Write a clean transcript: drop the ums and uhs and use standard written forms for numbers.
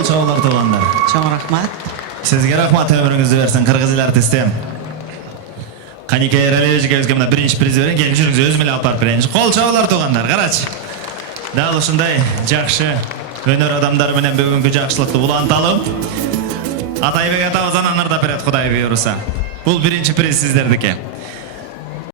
Qol çağlar tuğanlar. Çok rahmat. Sizge rahmat, ömrünüzü versin Kırgız il artistim. Kanike Erelevic'e özgemde birinci priz verin, gelişiniz öz mile apar birinci. Qol çağlar tuğanlar, qaraç. Dal uşunday жақшы өнер адамдар менен бүгүнкү жакшылыкты уланталым. Атайбек атабыздан анырда берет Кудай буйруса. Бул биринчи приз сиздердики.